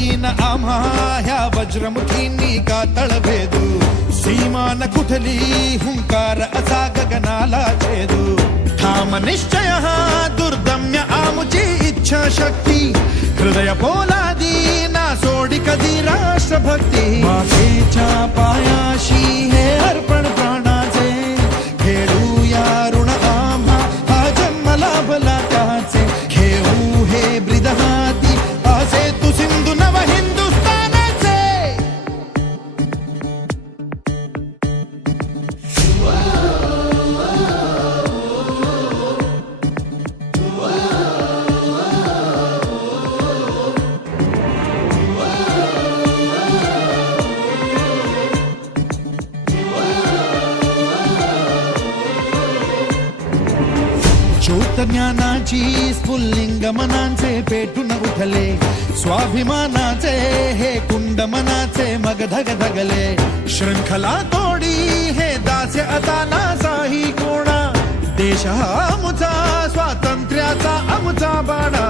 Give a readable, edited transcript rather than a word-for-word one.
दिन आम्हा ह्या वज्रमुखींनी का तळभेदू सीमान कुठली हुंकार असा गगनाला छेदू ठाम निश्चय हा दुर्दम्य आमुची इच्छा शक्ती हृदय पोलादी ना सोडी कधी राष्ट्रभक्ती मातेच्या पायाशी हे अर्पण प्राणाचे खेळूया ऋण आम्हा हा जन्म लाभला त्याचे घेऊ हे ब्रिदहाती असे तू सिंधू नव हिंदुस्थानाचे ज्योत ज्ञानाची स्फुल्लिंग मनांचे पेटून उठले स्वाभिमानाचे हे कुंड मनाचे मग धगधगले शृंखला तोडी हे दास्य आता नासाही कोणा देश हा आमचा स्वातंत्र्याचा आमचा बाणा